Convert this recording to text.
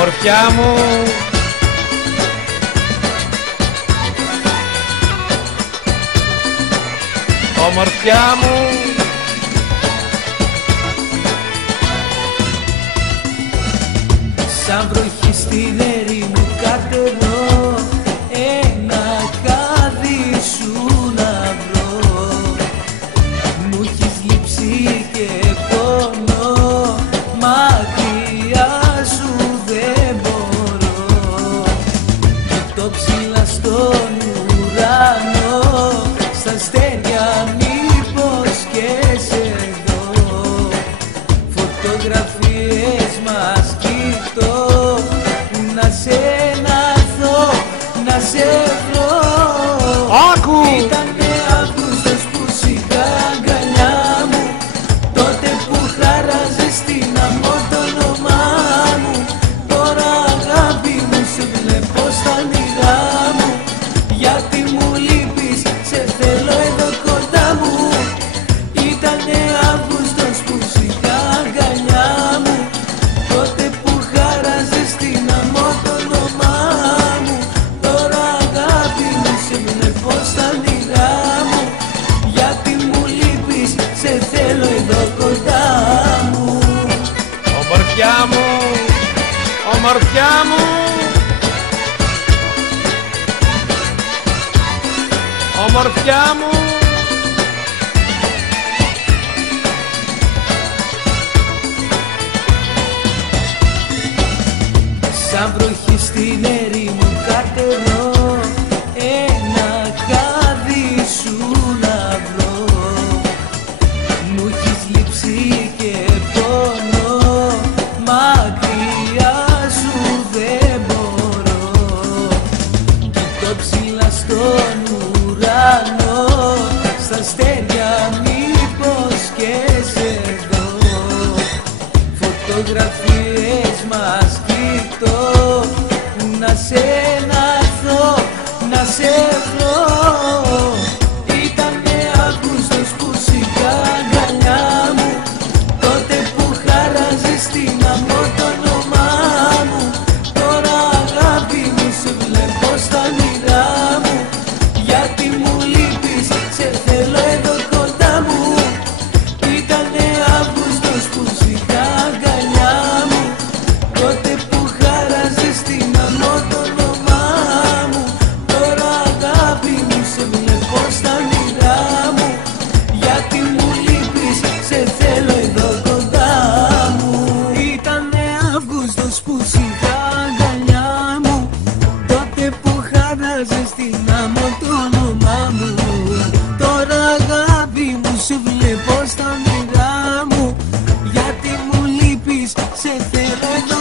ομορφιά μου. Ομορφιά μου. Σαν βροχή στην έρημο κατεβώ, ένα κάδι σου να βρω. Μου έχεις λείψει και πόνο, μακριά σου δεν μπορώ. Κοιτώ ψηλά στον ουρανό, στα αστέρια μήπως και σε δω. Φωτογραφίες μας κοιτώ, να σε ναθώ, να σε βρω. Άκου! Ήτανε Αύγουστος που σιγά αγκαλιά μου, τότε που χαράζες στην άμμο το όνομά μου. Τώρα αγάπη μου σε βλέπω στα όνειρά μου, γιατί μου λείπεις, σε θέλω εδώ κοντά μου. Ήτανε Αύγουστος που σιγά αγκαλιά μου, τότε που χαράζες στην άμμο το όνομά μου. Τώρα αγάπη μου σε βλέπω στα όνειρά μου, γιατί μου λείπεις, σε θέλω εδώ κοντά μου. Ομορφιά μου. Ομορφιά μου. Ομορφιά μου. Σαν βροχή στην έρημο κατεβώ, ένα κάδι σου να βρω. Μου έχεις λείψει και πόνο, μακριά σου δεν μπορώ. Κοιτώ ψηλά στον ουρανό, στα αστέρια μήπως και σε δω. Φωτογραφίες μας κοιτώ, να σε ναθώ, να σε βρω. Ήτανε Αύγουστος που σιγά αγκαλιά μου, τότε που χαράζες στην άμμο το όνομά μου. Τώρα αγάπη μου σε βλέπω στα όνειρά μου, γιατί μου λείπεις, σε θέλω εδώ κοντά μου. Ήτανε Αύγουστος που σιγά αγκαλιά μου, τότε που χαράζες στην άμμο το όνομά μου. Τώρα αγάπη μου σε βλέπω στα όνειρά μου, γιατί μου λείπεις, σε θέλω εδώ κοντά μου. Ήτανε Αύγουστος που σιγά αγκαλιά μου, τότε που χαράζες στην άμμο το όνομά μου. Τώρα αγάπη μου σε βλέπω στα όνειρά μου, γιατί μου λείπεις, σε θέλω εδώ